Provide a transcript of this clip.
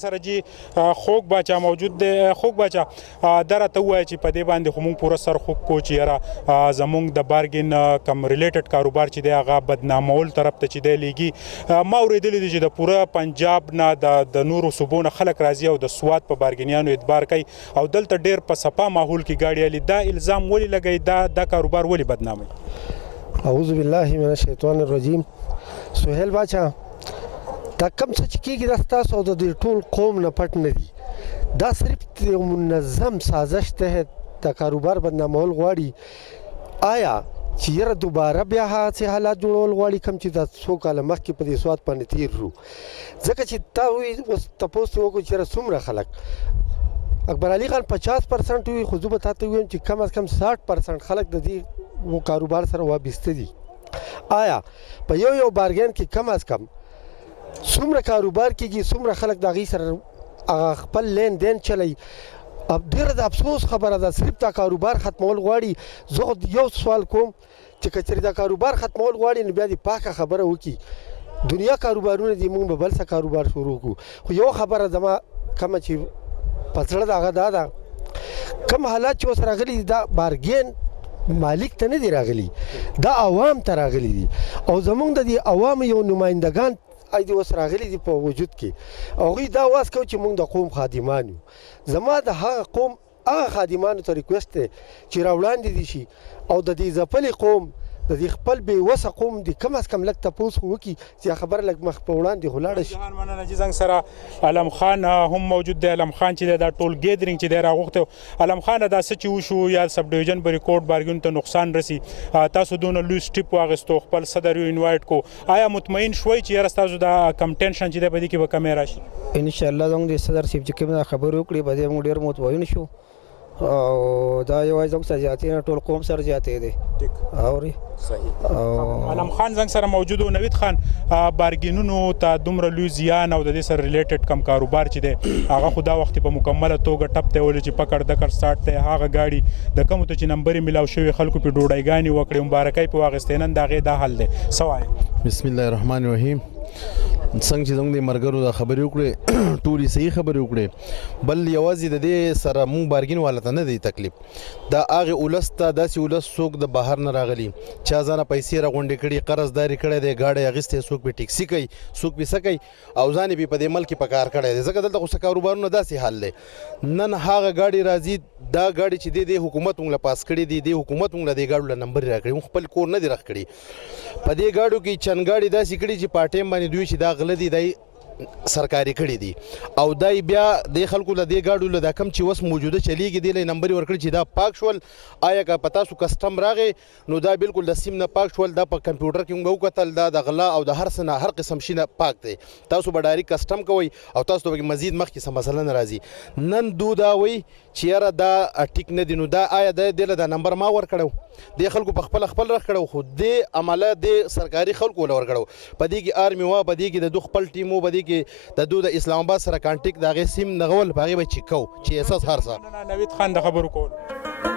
سره جی خوږ باچا موجود دی. خوږ باچا دا راته ووایه چې په دې باندې خو موږ پوره سر خوږ کو چې یاره زموږ د بارګین کم ریلیټډ کاروبار چې دی هغه بدنامول طرف ته چې دی لیږي. ما اورېدلی دی چې د پوره پنجاب نه د نورو صوبو نه خلک راځي او د سوات په بارګینیانو اعتبار کوي او دلته ډېر په صفا ماحول کې ګاډي الي. دا الزام ولې لګوي؟ دا کاروبار ولې بدناموي؟ اعوذ بالله من الشیطان الرجیم. سهیل باچا دا کم څه چې کېږي دا ستاسو او د دې ټول قوم نه پټ نه دي. دا صرف د یو منظم سازش تحت د کاروبار بدنامول غواړي. آیا چې یاره دوباره بیا هغسې حالات جوړول غواړي کوم چې دا څو کاله مخکې په دې سوات باندې تېر شو؟ ځکه چې تا وایي اوس تپوس ترې وکړو چې یاره څومره خلک اکبر علي خان 50% وي، خو زه به تا ته ووایم چې کم از کم 60% خلک د دې کاروبار سره وابسته دي. آیا په یو بارګین کې کم از کم څومره کاروبار کېږي، څومره خلک د هغې سره خپل لین دین چلی؟ ډېره د افسوس خبره ده. صرف دا کاروبار ختمول غواړي. زه یو سوال کوم چې که چېرې دا کاروبار ختمول غواړي نو بیا دې پاکه خبره وکړي. دنیا کاروبارونه دي، موږ به بل څه کاروبار شروع کړو. خو یو خبره زما کومه چې په زړه د هغه دا ده، کوم حالات چې اوس راغلي دي دا بارګین مالک ته نه دي راغلي، دا عوام ته راغلي دي. او زموږ د دې عوامو یو نمایندګان دې اوس راغلي دي په وجود کې. هغوی دا واس کوي چې موږ د قوم خادمان یو. زما د هغه قوم هغه خادمانو ته ریکویسټ دی چې راوړاندې دي شي او د دې ځپلې قوم د دې خپل بېوسه قوم دي کم از کم لږ تپوس خو وکړي چې خبره لږ مخ په وړاندې خو لاړه شي. مننه چې زنګ سره علم خان هم موجود دی. علم خان چې دی دا ټول ګیدرینګ چې دی راغوښتی. علم خان دا څه چې وشو یا سب ډویژن په ریکورډ بارګینو ته نقصان رسي، تاسو دونه لوی سټیپ واخیستو، خپل صدر یې انوایټ کو، آیا مطمئن شوئ چې یاره ستاسو دا کم ټینشن چې دی په دې کې به کمی راشي؟ انشاءالله زموږ د صدر صاحب چې کوم دا خبرې وکړې په دې موږ ډېر مطمئن شو او دا یوازې زموږ سره زیاتې نه ټول قوم سره زیاتې دی. اورې صحیح. علم خان زنګ سره موجود و. نوید خان بارګینونو ته دومره لوی زیان او د دې سره ریلیټډ کم کاروبار چې دی هغه خو دا وخت په مکمله توګه ټپ دی ولې چې پکړ دکړ سټارټ دی. هغه ګاډي د کومو ته چې نمبرې ملاو شوي خلکو پې ډوډۍ وکړې، مبارکۍ پې واخیستې، نن د هغې دا حل دی. څه وایې؟ بسم الله الرحمن الرحیم. څنګه چې زموږ د ملګرو دا خبرې وکړې ټولې صحیح خبرې وکړې، بل یوازې د دې سره مونږ بارګین والا ته نه دی تکلیف، دا هغې اولس ته داسې اولس څوک د بهر نه راغلي چا ځانه پیسې راغونډې کړي، قرضداري کړی دی، گاډی اخیستی، څوک پې ټیکسي کوي، څوک پې څه کوي او ځان یې په دې ملک په کار کړی دی. ځکه دلته خو څه کاروبارونه داسې حال دی. نن هغه ګاډي راځي، دا ګاډي چې دی حکومت مونږ له پاس کړي دي، دې حکومت مونږ له دې ګاډو له نمبرې راکړي، مونږ خپل کور نه دي رخ کړي. په دې ګاډو کې چند ګاډي داسې کړي چې په ټایم باندې دوی چې دا غله دي دی سرکاري کړي دي او دای بیا د خلکو له دې ګاډو له دا کم چې اوس موجوده چلیږي دی له نمبر ورکړي چې دا پاک شول. آیا که په تاسو کسټم راغی نو دا بالکل د سیم نه پاک شول، دا په کمپیوټر کې موږ وکتل دا د غلا او د هر څه نه هر قسم شي نه پاک دی. تاسو به ډایرکټ کسټم کوئ او تاسو ته مزید مخکې څه مسله نه راځي. نن دو دا وایي چې یاره دا ټیک نه دی، نو دا آیا دی له دا نمبر ما ورکړو؟ دې خلکو په خپل رخ کړو، خو دې عمله د سرکاري خلکو له ورکړو. په دې کې آرمي وا، په دې کې د دو خپل ټیم و، په دې کې د دو د اسلام آباد سره کانټیکټ د هغې سیم نغول په هغې به چیک کوو چې اساس هر څه. نوید خان د خبرو کول.